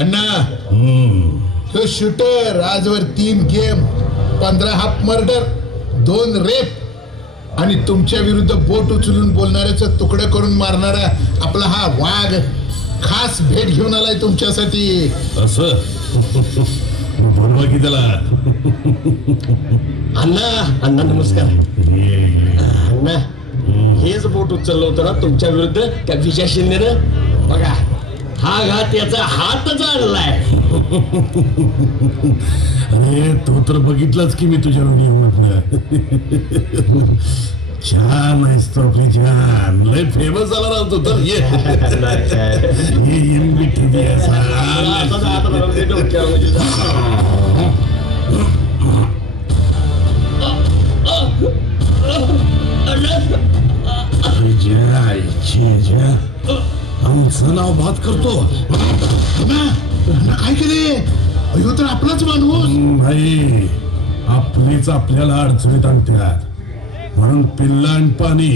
अण्णा तो शूटर आजवर 3 game 15 half murder 2 rape आणि तुमच्या विरुद्ध बोट उचलून बोलणाऱ्याचं तुकडं करून मारणारा आपला हा वाघ खास भेट घेऊन आलाय तुमच्यासाठी. असं बोलवा की त्याला. अण्णा नमस्कार. अण्णा हेच बोट उचललं होतं ना तुमच्या विरुद्ध त्या विजय शिंदेनं. बघा हा घात त्याचा हातच आणलाय. अरे तो तर बघितलाच की मी तुझ्या व्हिडिओमधनं. छान आहेस तो आपली जान. लय फेमस झाला ना तो तर. ये मिठी दे आमचं नाव बात करतो. काय केले? अयो तर आपलाच माणूस. नाही आपलीच आपल्याला अडचणीत आणतात. म्हणून पिल्ला आणि पाणी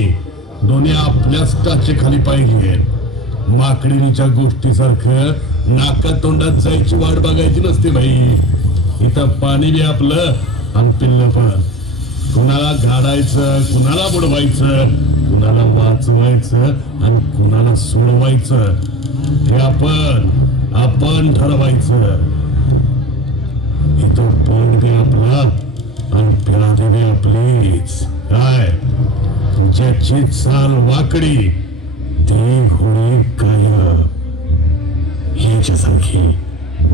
दोन्ही आपल्याच टाचे खाली पाहिजे. माकडीच्या गोष्टीसारखं नाका तोंडात जायची वाट बघायची नसते भाई. इथं पाणी बी आपलं आणि पिल्ल पण. कुणाला गाडायचं, कुणाला बुडवायचं, कुणाला वाचवायचं आणि कुणाला सोडवायचं हे आपण ठरवायचं. इथं पण बी आपला आणि पिळादे बी आपलीच. काय ज्याची चाल वाकडी ती घोडी गायब. ह्याच्यासारखी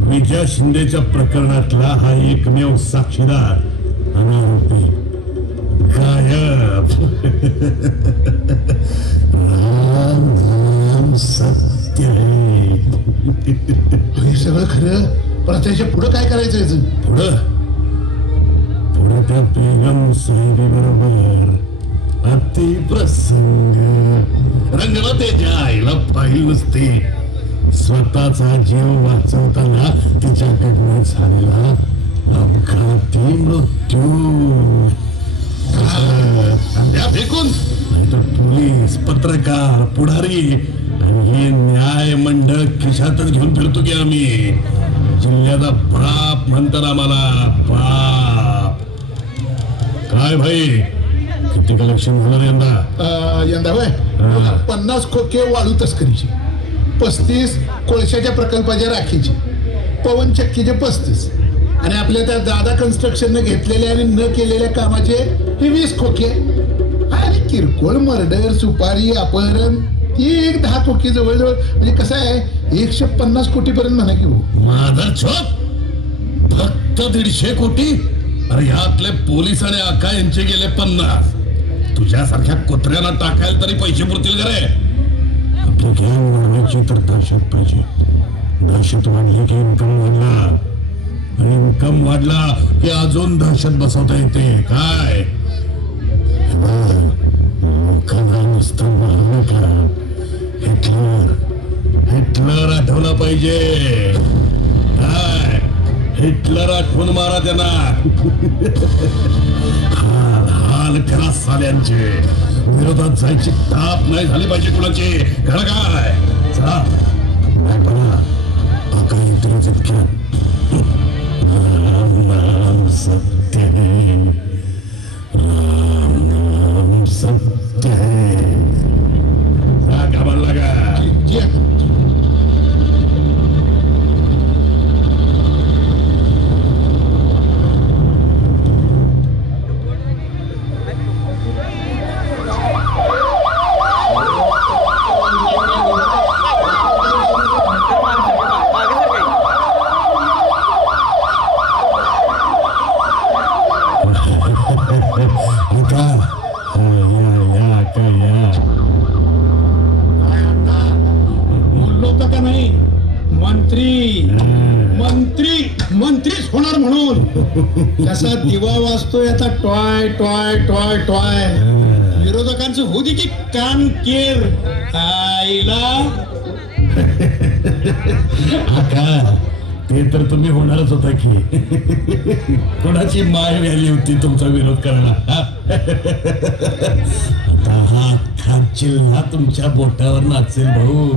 विजय शिंदेच्या प्रकरणातला हा एकमेव साक्षीदार आणि आरोपी गायब. राम सत्य आहे. हे सगळं खरं पण त्याच्या पुढं काय करायचं? पुढं त्या बेगम साहेबी बरोबर अति प्रसंग रंगला त्याच्या आईला पाहिल नसते. स्वतःचा जीव वाचवताना तिच्याकडनं झालेला अपघाती मृत्यू. त्या फेकून नाहीतर पोलीस, पत्रकार, पुढारी आणि हे न्याय मंडळ खिशातच घेऊन फिरतो की आम्ही. जिल्ह्याचा बाप म्हणतात आम्हाला. बाप काय भाई किती कलेक्शन झालं यंदा होय 50 खोके वाळू तस्करीची, 35 कोळशाच्या प्रकल्पाच्या राखीची, पवन चक्कीचे 35 आणि आपल्या त्या दादा कन्स्ट्रक्शनने घेतलेल्या आणि न केलेल्या कामाचे हे 20 खोके. आणि किरकोळ मर्डर, सुपारी, अपहरण ती 10 खोके जवळजवळ. म्हणजे कसं आहे 150 कोटीपर्यंत म्हणा की हो. माझा छोप फक्त 150 कोटी. अरे यातले पोलीस आणि आका यांचे गेले 50. तुझ्यासारख्या कुत्र्याला टाकायला तरी पैसे पुरतील का रे? आपली गँग वाढवायची तर दहशत पाहिजे. दहशत वाढली की इन्कम वाढला आणि इन्कम वाढला की अजून दहशत बसवता येते. काय लोकांना नुसतं मारलं का? हिटलर आठवला पाहिजे. काय हिटलर आठवून मारा त्यांना. हाल हाल करा साल्यांचे. विरोधात जायची ताप नाही झाली पाहिजे कुणाची. खरं काय चला नाही बघा आका इतरच इतक्या. राम नाम सत्य है, राम नाम सत्य है. का म्हणला का? मंत्रीच होणार म्हणून कसा दिवा वाजतोय आता. Toy toy toy toy. विरोधकांचं होऊ दे की काम केर आईला. ते तर तुम्ही होणारच होता की. कोणाची माय व्याली होती तुमचा विरोध करायला. आता हा जिल्हा तुमच्या बोटावर नाचेल भाऊ.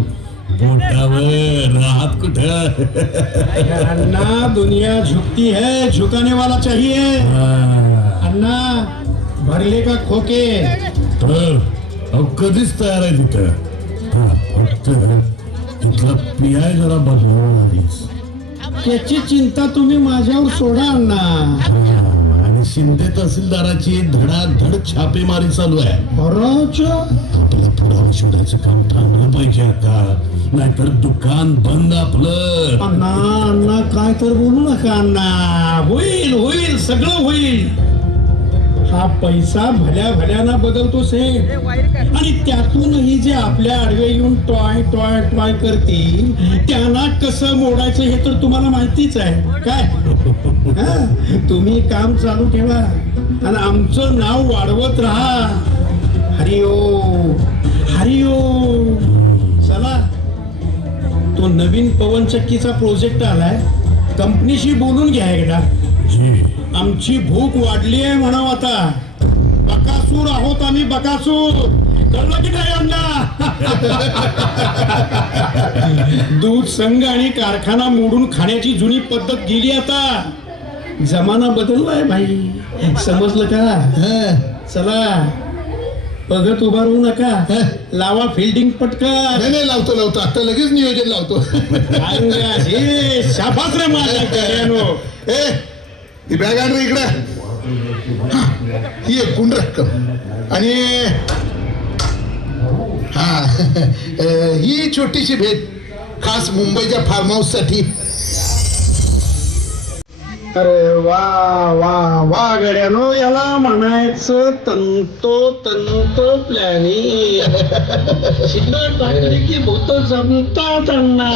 बोटावर राहत कुठं. अन्ना दुनिया झुकती है, झुकाने वाला चाहिए. अन्ना भरले का खोके. तर कधीच तयार आहे तिथं. फक्त तिथला पियाय जरा बदलावा लागेल. त्याची चिंता तुम्ही माझ्यावर सोडा अण्णा. आणि शिंदे तहसीलदाराची धडाधड छापेमारी चालू आहे. आपल्याला पुरावा शोधायचं काम थांबलं पाहिजे आता, नाहीतर दुकान बंद आपलं. अण्णा अण्णा काय तर बोलू नका अण्णा. होईल होईल सगळं होईल. हा पैसा भल्या भल्याना बदलतो से, आणि त्यातूनही जे आपल्या आडवे येऊन टॉय टॉय टॉय करतील त्यांना कसं मोडायचं हे तर तुम्हाला माहितीच आहे. काय तुम्ही काम चालू ठेवा आणि आमचं नाव वाढवत राहा. हरिओम हरिओम. चला, तो नवीन पवनचक्कीचा प्रोजेक्ट आलाय, कंपनीशी बोलून घ्या एकदा. आमची भूक वाढली आहे म्हणाव आता. बकासूर आहोत आम्ही, बकासूर. कळलं की नाही अण्णा? दूध संघ आणि कारखाना मोडून खाण्याची जुनी पद्धत गेली आता. जमाना बदललाय भाई, समजलं का? चला, बघत उभा राहू नका, लावा फिल्डिंग पटकन. नाही लावतो आता लगेच नियोजन लावतो. शाबास रे माझ्या. ही बॅग आण रे इकडे. ही एकूण रक्कम आणि ही छोटीशी भेट खास मुंबईच्या फार्म हाऊस साठी. अरे वा वा वा गड्यानो, याला म्हणायचं तंतो प्लॅनिंग. शिकलं टाकली की भूत जमतात अण्णा.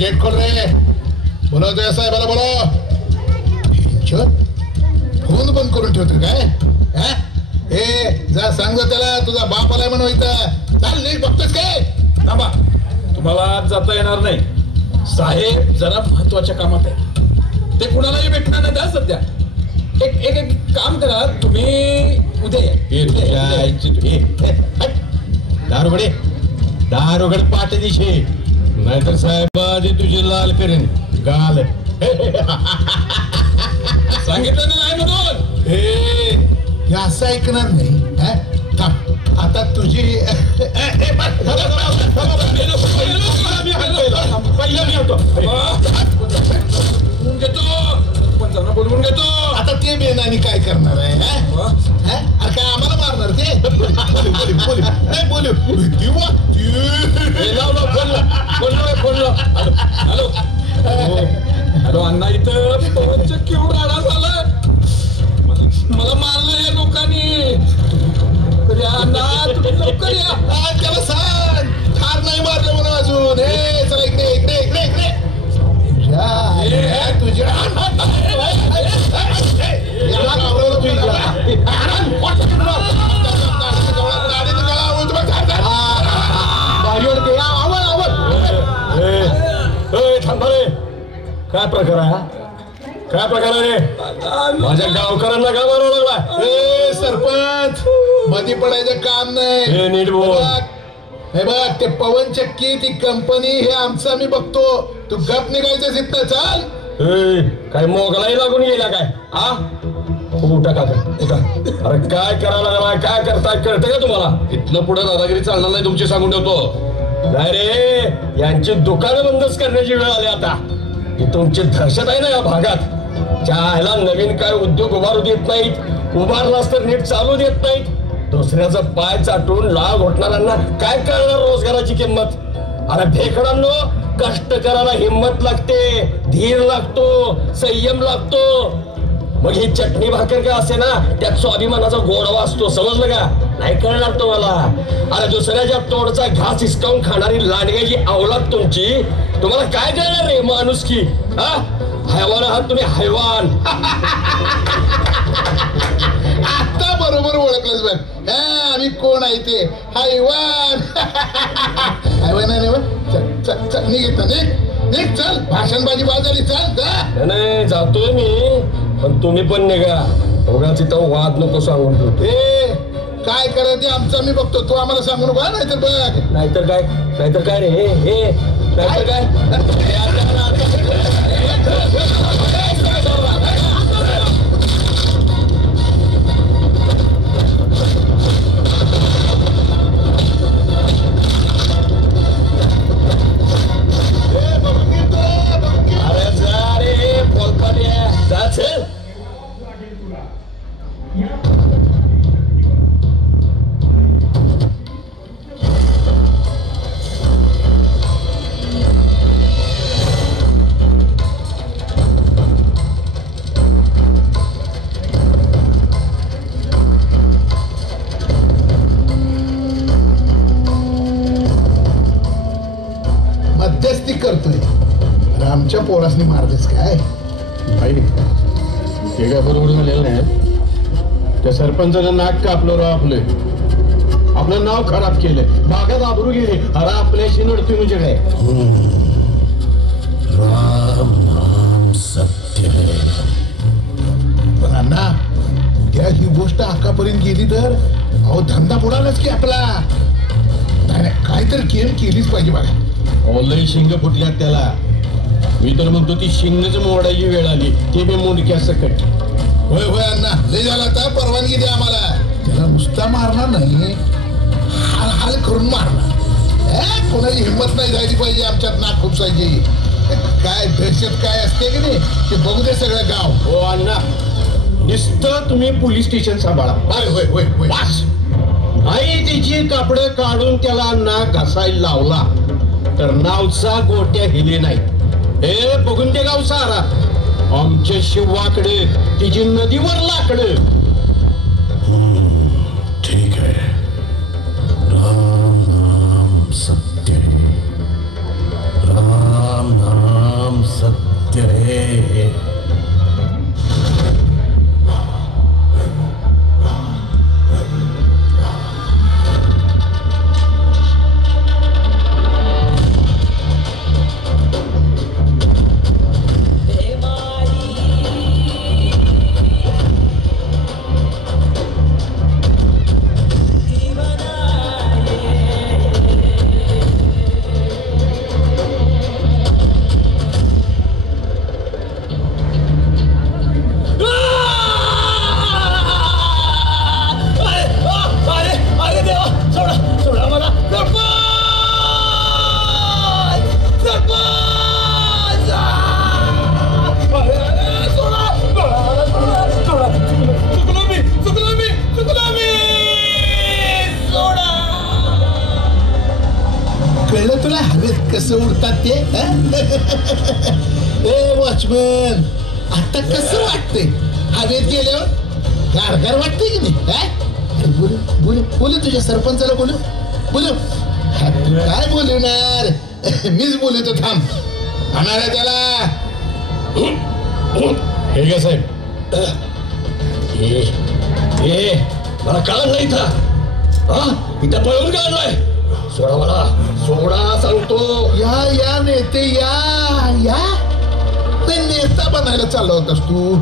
गेट खोल रे. बोलवतोय साहेबाला बोला. फोन बंद करून ठेवतो काय? जा सांग त्याला तुझा बाप आलाय म्हणून इथं. चाल नीट बघतोस काय? थांबा, तुम्हाला आज जाता येणार नाही. साहेब जरा महत्वाच्या कामात आहे, ते कुणालाही भेटणार नाही त्या सध्या. एक काम करा, तुम्ही उद्या या. दारुबडे दारोगड पाठ दिशे, नाहीतर साहेबाजी तुझे लाल करेन गाल. सांगितलं नाही म्हणून हे असं ऐकणार नाही. थांब, आता तुझी पहिला मी होतो बोलवून घेतो. आता ते बेनानी काय करणार आहे? अरे काय आम्हाला मारणार ते? हॅलो अण्णा, इथं पवन चक्की राडा झाला. मला मारलं या लोकांनी. लवकर या. त्याला सांग ठार नाही मारलं म्हणून अजून. हे चला इकडे इकडे इकडे इकडे तुझ्या थांबा रे. काय प्रकार आहे? काय प्रकार आहे रे? माझ्या गावकऱ्यांना काय मारावं लागला? सरपंच मधी पडायचं काम नाही. नीट बोल. हे बघ, ते पवन चक्की ती कंपनी हे आमचं आम्ही बघतो. तू गप निघायचं तिथं. चाल. काय मोगलाई लागून गेला काय? हा उठा काका उठा. अरे काय करायला लागला? काय करताय कळतं का तुम्हाला? इथनं पुढे दादागिरी चालणार नाही तुमची, सांगून ठेवतो. नाही रे, यांची दुकानं बंदच करण्याची वेळ आली आता. ही तुमची दहशत आहे ना या भागात. ज्याला नवीन काय उद्योग उभारू देत नाहीत, उभारलास तर नीट चालू देत नाहीत. दुसऱ्याचं पाय चाटून लाळ घोटणाऱ्यांना काय कळणार रोजगाराची किंमत? अरे भेकडांनो, कष्ट करायला हिंमत लागते, धीर लागतो, संयम लागतो. मग ही चटणी भाकर काय असे ना, त्यात स्वाभिमानाचा गोडवा असतो. समजलं का? नाही कळणार तुम्हाला. अरे दुसऱ्याच्या तोडचा घास हिसकावून खाणारी लांडग्याची अवलाद तुमची, तुम्हाला काय कळणार रे माणुसकी? हैवान आहात तुम्ही, हैवान. आता बरोबर ओळखलंच बघ. आम्ही कोण आहे ते हैवान. हैवान आहे ना. चल चल चल निघ निघ चल. भाषणबाजी बाद झाली. चल जा. नाही जातोय मी, पण तुम्ही पण निघा. उगाच तिथं वाद नको सांगून ठेवतो. काय करायचं आमचं आम्ही बघतो. तू आम्हाला सांगू नको. नाहीतर बघ. नाहीतर काय? नाहीतर काय रे? हे नाहीतर काय? अरे जा रे पोलपाट्या, जा चल. मध्यस्थी करतोय. आमच्या पोरासनी मारलेस काय? भाई ते काय बरोबर झालेलं नाही. त्या सरपंचानं नाक कापलं राव. आपलं नाव खराब केलंय, भागात आबरू गेली. अरे आपल्याशी नडतोय म्हणजे काय? राम नाम सत्य है. पण अण्णा, उद्या ही गोष्ट आकापर्यंत गेली तर अहो धंदा बुडालाच की आपला. नाही काहीतरी गेम केलीच पाहिजे बघा. लई शिंग फुटल्यात त्याला. मी तर म्हणतो ती शिंगच मोडायची वेळ आली, ते बी मुंडक्या सकट. होय होय अण्णा, लय झाला आता. परवानगी द्या आम्हाला. त्याला नुसता मारणार नाही, हाल हाल करून मारणार. कोणाची हिंमत नाही झाली पाहिजे आमच्यात नाक खुपसायची. काय दहशत काय असते की नाही ते बघू दे सगळं गाव. हो अण्णा, नुसतं तुम्ही पोलीस स्टेशन सांभाळा. होय होय होय होय. वास आई तिची कापडं काढून त्याला नाक घासायला लावला तर नावचा गोट्या हिले नाही. हे बघून ते गाव सारा. आमच्या शिवाकडे तिची नदीवर लाकडं. ठीक है. राम नाम सत्य है. राम नाम सत्य है. बघ कसं उडतात ते. ए वॉचमन, आता कसं वाटतंय हवेत गेल्यावर? गारगार वाटतंय की नाही? बोलू बोलू बोलू तुझ्या सरपंचाला बोलू बोलू. तू काय बोलवणार? मीच बोलतो, थांब. आणणार त्याला. हे घ्या साहेब. मला कळलं नाही इथं. हा इथं पळून काढलाय. सोडा मला, सोडा सांगतो. या या नेते या. ते नेता बनायला चालला होतास तू?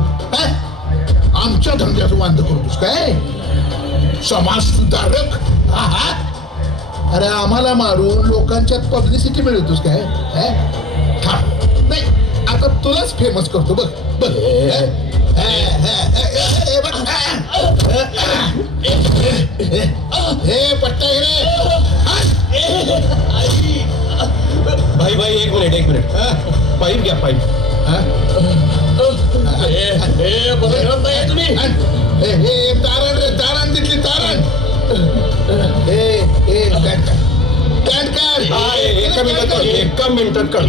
आमच्या धंद्याचं वांद करतोस काय? समाज सुधारक आहात? अरे आम्हाला मारून लोकांच्यात पब्लिसिटी मिळवतोस काय? नाही, आता तुलाच फेमस करतो. बघ बघ. हे पट्टा रे. भाई एक मिनिट. पाईप घ्या, पाईप. तुम्ही तारण तिथली तारण. एका मिनिटात काढ.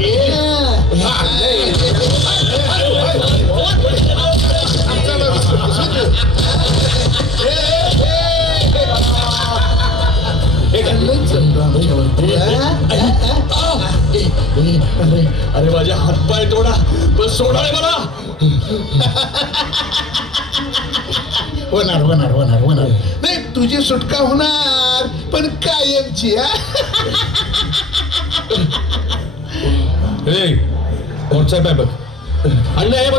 अरे माझ्या हातपाय तोडा, पण सोडा रे मला. होणार. नाही, तुझी सुटका होणार, पण कायमची. साहेब बघ. अण्णा हे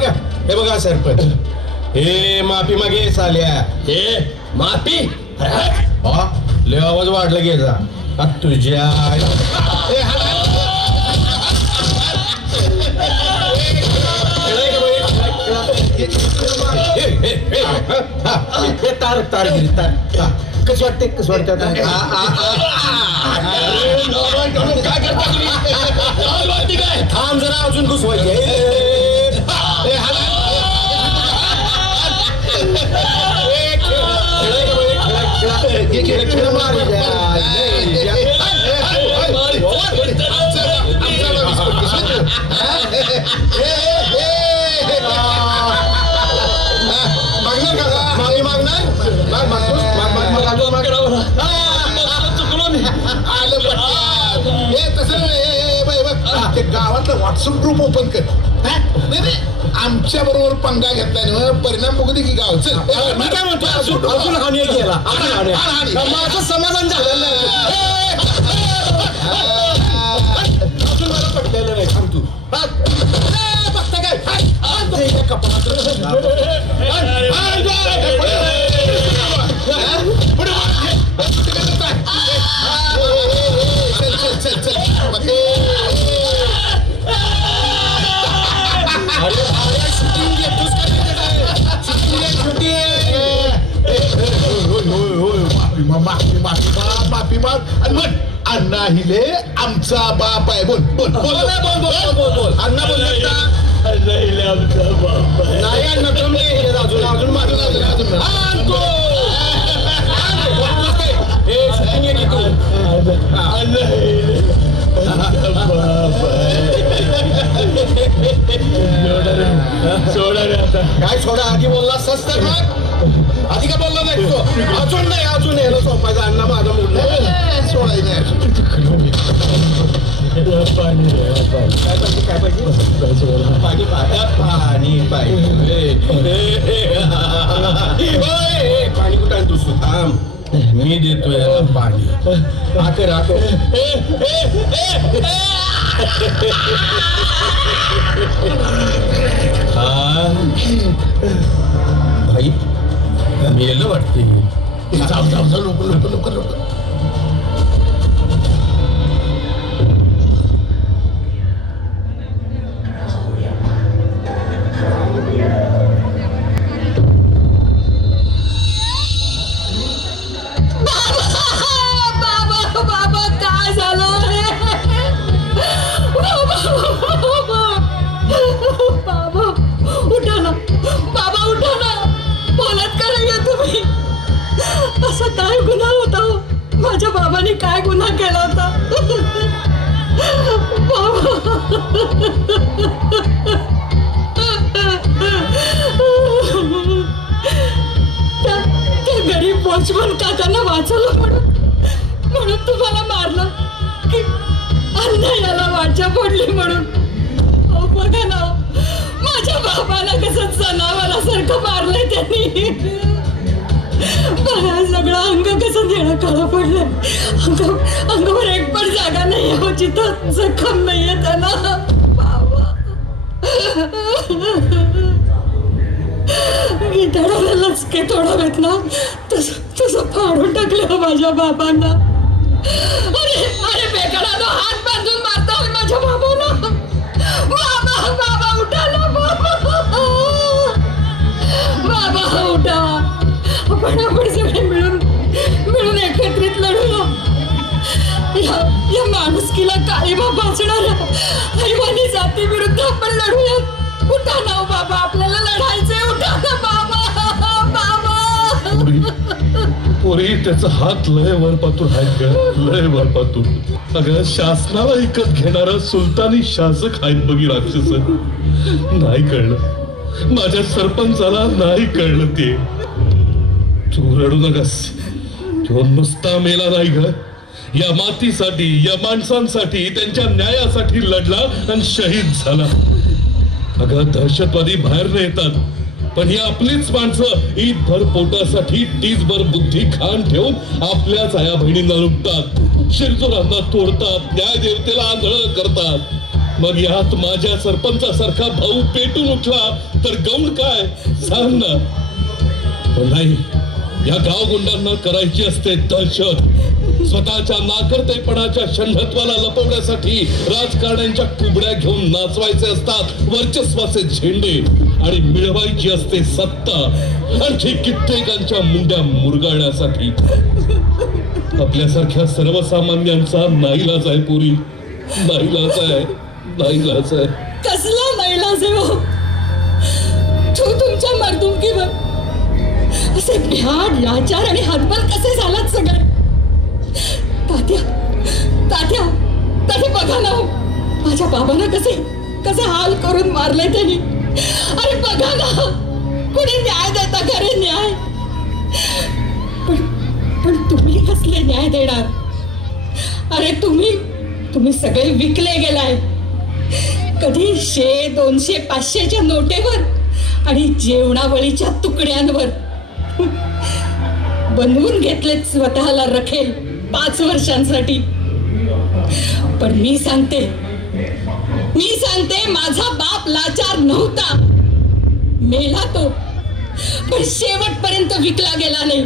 बघा सरपंच. हे माफी मागे साल्या. हे माफी लय आवाज वाढला गेला तुझ्या. तारगिरी कसं वाटते काय थांब जरा, अजून घुसवायचे. गावातलं व्हॉट्सअप ग्रुप ओपन कर. नाही, आमच्या बरोबर पंगा घेतला परिणाम बघू दे की गाव. चल मी काय म्हणतो, अजून हानी केला. माझं समाधान झालेलं नाही. अजून मला पटलेलं नाही. सांग तू बघता काय माफी माग. अण्णा हिले आमचा बाप आहे. बोल अण्णा बोल. नाही अण्णा अजून सोडा रे आता. काय सोडा? आधी बोलला असतास तर मग. आधी का बोलला नाही तो? अजून यायला सोपायचा. अण्णा माझा मूड नाही. सोडायचं काय पाहिजे? पाणी कुठं आणतोस तू? थांब, मी देतो याला पाणी. आकर भाई मेलं वाटते. लोक काय गुन्हा होता? माझ्या बाबाने काय गुन्हा केला होता? त्या गरीब वॉचमन काकांना वाचवलं म्हणून तुम्हाला मारलं की अन्यायाला वाचा पडली म्हणून? हो बघा ना, माझ्या बाबाला कसं जनावरासारखं मारलंय त्यांनी. बघा सगळं अंग कसं निळं काळं पडलंय. अंगावर एक पण जागा नाहीये हो जिथं जखम नाहीये त्यांना. बाबा गिटाराला लचके तोडावेत ना तसं फाडून टाकलं माझ्या बाबांना. अरे अरे बेकडानो हात बांधून मारता माझ्या बाबाला. बाबा बाबा उठा ना बाबा उठा. आपण सगळे मिळून एकत्रित लढूया. या माणुसकीला काळीमा फासणाऱ्या हैवानी जाती विरुद्ध आपण लढूया. उठा ना बाबा, आपल्याला लढायचंय. उठा ना बाबा बाबा. पोरी त्याचा हात लय वरपातून आहेत ग, लय वरपातून. अगं शासनाला विकत घेणारा सुलतानी शासक आहेत बघी राक्षस. नाही कळलं माझ्या सरपंचाला, नाही कळलं ते. तू रडू नकस, तो नुसता मेला नाही ग. या मातीसाठी, या माणसांसाठी, त्यांच्या न्यायासाठी लढला आणि शहीद झाला. अगं दहशतवादी बाहेर न येतात, पण ही आपलीच माणसं ईदभर पोटासाठी टीजभर बुद्धी खाण ठेवून आपल्याच आया बहिणींना लुटतात, शिरजोरांना तोडतात, न्यायदेवतेला आंधळ करतात. मग यात माझ्या सरपंचासारखा भाऊ पेटून उठला तर गौण काय सांग ना. पण नाही, या गावगुंडांना करायची असते दहशत. स्वतःच्या नाकर्तेपणाच्या षंढत्वाला लपवण्यासाठी राजकारण्यांच्या कुबड्या घेऊन नाचवायचे असतात वर्चस्वाचे झेंडे, आणि मिळवायची असते सत्ता आणखी कित्येकांच्या मुंड्या मुरगाळण्यासाठी. आपल्यासारख्या सर्वसामान्यांचा नाईलाज आहे पुरी, नाईलाज आहे, नाईलाज आहे. कसला नाईलाज आहे हो? तू तुमच्या मर्दुमकीवर असे भ्याड, लाचार आणि हतबल कसे झालात सगळे? तात्या तात्या तात्या बघा ना, माझ्या बाबांना कसे हाल करून मारले त्यांनी. अरे बघा ना, कुणी न्याय देता खरे न्याय? पण तुम्ही कसले न्याय देणार? अरे तुम्ही सगळे विकले गेलाय. कधी 100, 200, 500च्या नोटेवर आणि जेवणावळीच्या तुकड्यांवर. बनवून घेतलेत स्वतःला रखेल 5 वर्षांसाठी. पण मी सांगते माझा बाप लाचार नव्हता. मेला तो, पण शेवटपर्यंत विकला गेला नाही.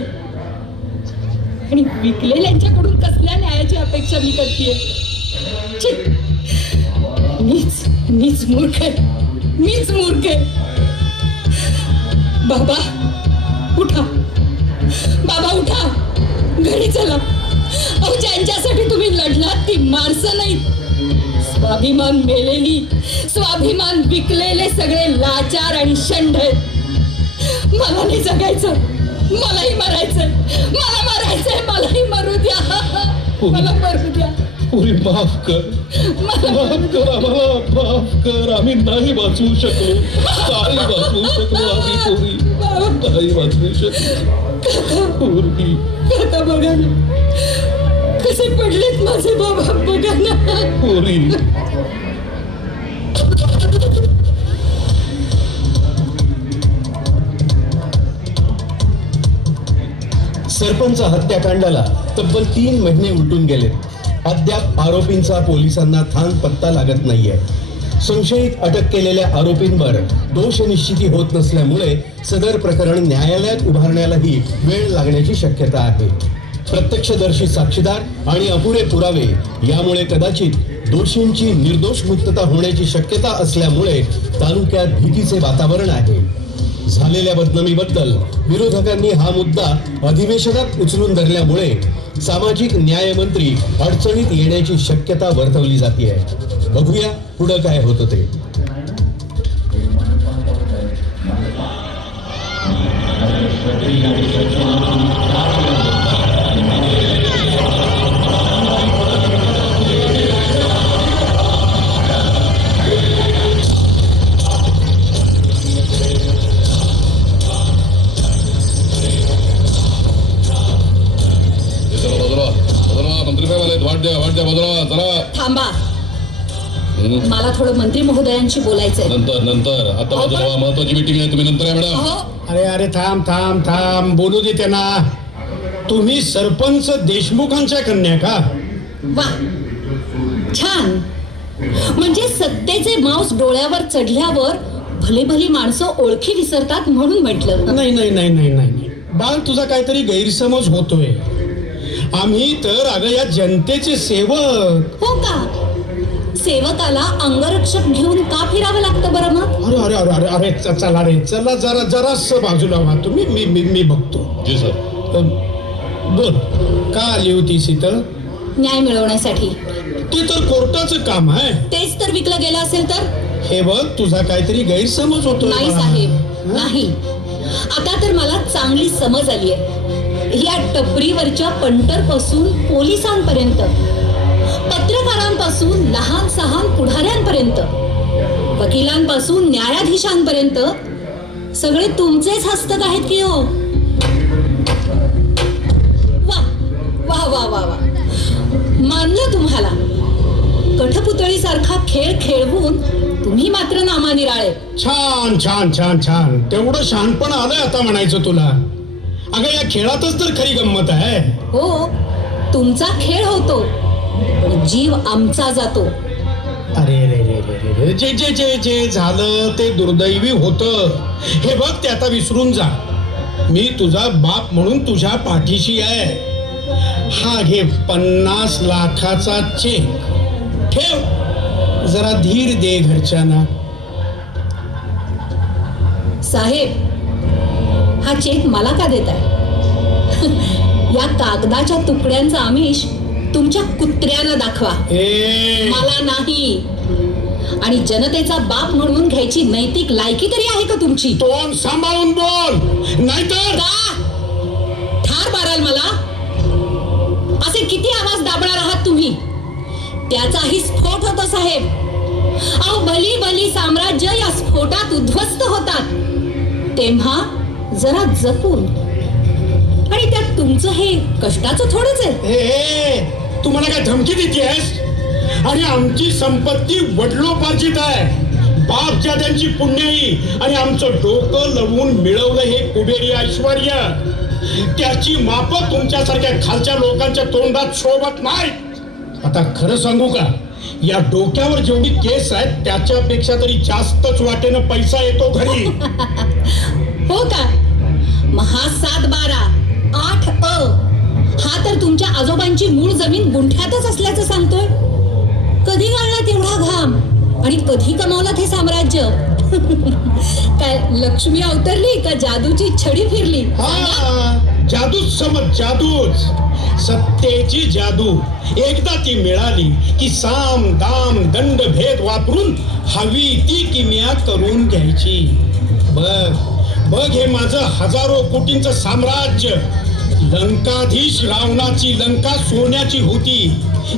आणि विकलेल्यांच्याकडून कसल्या न्यायाची अपेक्षा मी करतेय? मीच मूर्ख आहे. बाबा उठा, बाबा उठा, घरी चला. अहो ज्यांच्यासाठी तुम्ही लढलात ती माणसं नाहीत, स्वाभिमान मेलेली, स्वाभिमान विकलेले सगळे लाचार आणि षंढ आहेत. मला नाही जगायचं, मलाही मरायचंय, मलाही मरू द्या, मला मरू द्या. पुरी माफ कर, आम्हाला माफ कर. आम्ही नाही वाचवू शकलो, नाही वाचवू शकलो आम्ही. पुरी नाही वाचवू शकलो. पुरी काका बघा ना, कसे पडलेत माझे बाबा, बघा ना. पुरी सरपंच हत्याकांडाला तब्बल 3 महिने उलटून गेले. अद्याप आरोपींचा पोलिसांना थांग पत्ता लागत नाहीये. संशयित अटक केलेल्या आरोपींवर दोष निश्चिती होत नसल्यामुळे सदर प्रकरण न्यायालयात उभारण्यालाही वेळ लागण्याची शक्यता आहे. प्रत्यक्षदर्शी साक्षीदार आणि अपुरे पुरावे यामुळे कदाचित दोषींची निर्दोष मुक्तता होण्याची शक्यता असल्यामुळे तालुक्यात भीतीचे वातावरण आहे. झालेल्या बदनामीबद्दल विरोधकांनी हा मुद्दा अधिवेशनात उचलून धरल्यामुळे सामाजिक न्याय मंत्री अडचणीत येण्याची शक्यता वर्तवली जाते. बघूया पुढे काय होतं ते. आले. वाट द्या बाजूला चला. थांबा, मला थोडं मंत्री महोदयांशी बोलायचंय. नंतर आता बाजूला महत्वाची मीटिंग आहे. तुम्ही नंतर या मॅडम. अरे थांब बोलू दे त्यांना. तुम्ही सरपंच देशमुखांच्या कन्या का? वा, छान. म्हणजे सत्तेचे मांस डोळ्यावर चढल्यावर भली माणसं ओळखी विसरतात म्हणून म्हटलं. नाही बाळ, तुझा काहीतरी गैरसमज होतोय. आम्ही तर अगं या जनतेचे सेवक. हो का? सेवकाला अंगरक्षक घेऊन का फिरावं लागतं बरं मग? अरे चला जरास बाजूला व्हा तुम्ही. मी बघतो. जी सर. बोल, का आली होतीस इथं? न्याय मिळवण्यासाठी. ते तर कोर्टाचं काम आहे. तेच तर विकलं गेलं असेल तर? हे बघ, तुझा काहीतरी गैरसमज होतो. नाही साहेब, नाही. आता तर मला चांगली समज आली आहे. या टपरीवरच्या पंटर पासून पोलिसांपर्यंत, पत्रकारांपासून लहान सहान पुढाऱ्यांपर्यंत, वकिलांपासून न्यायाधीशांपर्यंत सगळे तुमचेच हस्तक आहेत की हो? वा मानलं तुम्हाला. कठपुतळी सारखा खेळ खेळवून तुम्ही मात्र नामानिराळे. छान. तेवढं शहाणपण आलंय आता म्हणायचं तुला. अगं या खेळातच तर खरी गंमत आहे. हो, तुमचा खेळ होतो पण जीव आमचा जातो. अरे जे झालं ते दुर्दैवी होतं. हे बघ, ते आता विसरून जा. मी तुझा बाप म्हणून तुझ्या पाठीशी आहे. हा घे 50 लाखाचा चेक. ठेव, जरा धीर दे घरच्यांना. साहेब, हा चेक मला का देताय? या कागदाच्या तुकड्यांचा आमिष तुमच्या कुत्र्यानं दाखवा, मला नाही. आणि जनतेचा बाप म्हणून घ्यायची नैतिक लायकी तरी आहे का तुमची? तोंड सांभाळून बोल, नाहीतर ठार माराल मला. असे किती आवाज दाबणार आहात तुम्ही? त्याचाही स्फोट होतो साहेब. अहो, भली साम्राज्य या स्फोटात उद्ध्वस्त होतात. तेव्हा जरा जपून. आणि त्यात तुमचं हे कष्टाचं थोडंच आहे. तू मला काय धमकी देतेस? आणि आमची संपत्ती वडिलोपार्जित आहे. बापच्या त्यांची पुण्याई आणि आमचं डोकं लवून मिळवलं हे कुबेरी ऐश्वर्य. त्याची माप तुमच्यासारख्या खालच्या लोकांच्या तोंडात शोभत नाही. आता खरं सांगू का, या डोक्यावर जेवढी केस आहेत त्याच्यापेक्षा तरी जास्तच वाटेनं पैसा येतो घरी. हो का? महा 7-12 8 हा तर तुमच्या आजोबांची मूळ जमीन गुंठ्यातच असल्याचं सांगतोय. कधी गाळला तेवढा घाम आणि कधी कमावलं ते साम्राज्य? काय लक्ष्मी अवतरली का जादूची छडी फिरली? जादूच समज, जादूच. सत्तेची जादू. एकदा ती मिळाली की साम दाम दंड भेद वापरून हवी ती किमया करून घ्यायची. बघ हे माझं हजारो कोटींचं साम्राज्य. लंकाधीश रावणाची लंका सोन्याची होती.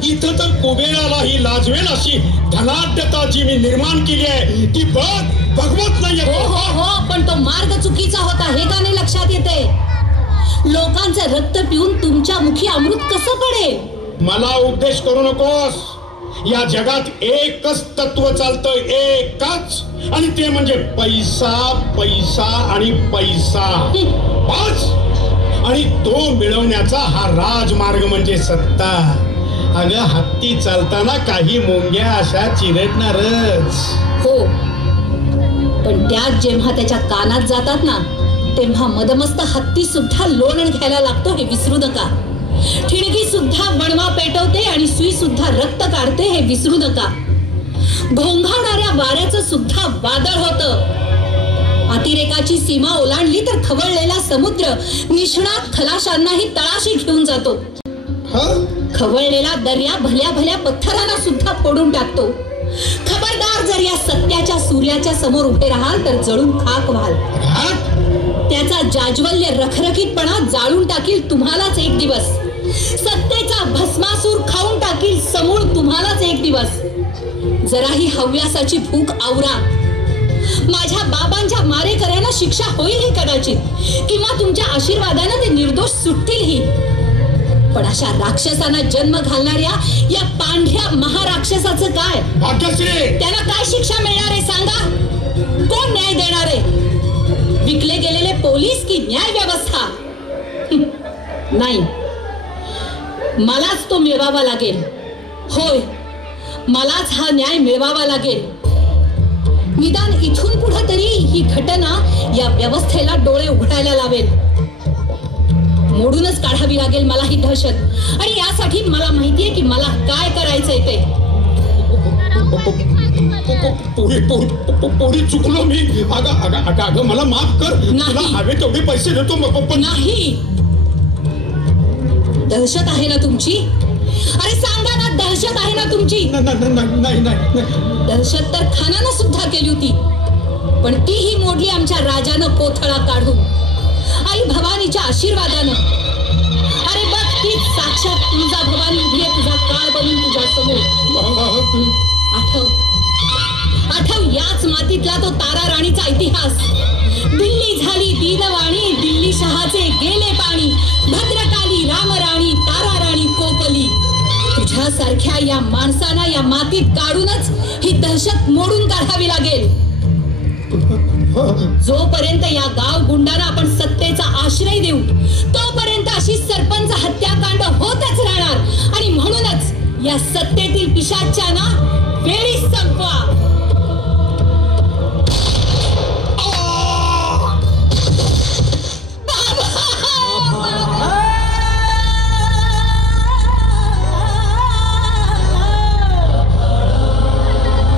इथं तर कुबेरालाही लाजवेल अशी धनाढ्यता जी मी निर्माण केली आहे ती बघवत नाही. हो, पण तो मार्ग चुकीचा होता हे का नाही लक्षात येते? लोकांचं रक्त पिऊन तुमच्या मुखी अमृत कसं पडेल? मला उपदेश करू नकोस. या जगात एकच तत्व चालतं, एकच, आणि ते म्हणजे पैसा पैसा आणि पैसा. बस. आणि तो मिळवण्याचा हा राजमार्ग म्हणजे सत्ता. अगं हत्ती चालताना काही मुंग्या अशा चिरडणारच. हो, पण त्यात जेव्हा त्याच्या कानात जातात ना तेव्हा मदमस्त हत्ती सुद्धा लोणन घ्यायला लागतो हे विसरू नका. ठिणगी सुद्धा वणवा पेटवते आणि सुई सुद्धा रक्त काढते हे विसरू नका. घोंघावणाऱ्या वाऱ्याचं सुद्धा वादळ होतं. अतिरेकाची सीमा ओलांडली तर खवळलेला समुद्र निष्णात खलाशांनाही तळाशी घेऊन जातो. खवळलेला दर्या भल्या पत्थरांना सुद्धा फोडून टाकतो. खबरदार, जर या सत्याच्या सूर्याच्या समोर उभे राहाल तर जळून खाक व्हाल. त्याचा जाज्वल्य रखरखीतपणा जाळून टाकील तुम्हालाच एक दिवस. सत्तेचा भस्मासूर खाऊन टाकील समूळ तुम्हालाच एक दिवस. जराही हव्यासाची भूक आवरा. माझ्या बाबांच्या मारेकऱ्यांना शिक्षा होईल ही कदाचित, किंवा तुमच्या आशीर्वादाने ते निर्दोष सुटतीलही. पण अशा राक्षसांना जन्म घालणाऱ्या या पांढऱ्या महाराक्षसाचं काय? त्याला काय शिक्षा मिळणार आहे सांगा? कोण न्याय देणार आहे? विकले गेलेले पोलीस की न्याय व्यवस्था? नाही, मलाच तो मिळवावा लागेल. होय, मलाच हा न्याय मिळवावा लागेल. निदान इथून पुढे तरी ही घटना या व्यवस्थेला डोळे उघडायला लावेल. मोडूनच काढावी लागेल मला ही दहशत. आणि यासाठी मला माहितीये की मला काय करायचंय ते. पोरी चुकलो मी. अगं मला माफ कर. तुला हवे तेवढे पैसे देतो. नाही, दहशत आहे ना तुमची? अरे सांगा ना, दहशत आहे ना तुमची? नाही. दहशत तर खानानं सुद्धा केली होती, पण तीही मोडली आमच्या राजानं कोथळा काढून, आई भवानीच्या आशीर्वादानं. अरे बघ, ती साक्षात तुळजा भवानी उभी आहे तुझा काळ बनून तुझ्या समोर. आठव याच मातीतला तो तारा राणीचा इतिहास. दिल्ली झाली दीनवाणी, दिल्ली शहाचे गेले पाणी. भद्रकाली रामराणी, तारा राणी कोकली. तुझ्यासारख्या या माणसांना या मातीत काढूनच ही दहशत मोडून काढावी लागेल. जोपर्यंत या गाव गुंडांना आपण सत्तेचा आश्रय देऊ, तोपर्यंत अशी सरपंच हत्याकांड होतच राहणार. आणि म्हणूनच या सत्तेतील पिशाच्यांना वेळीच संपवा.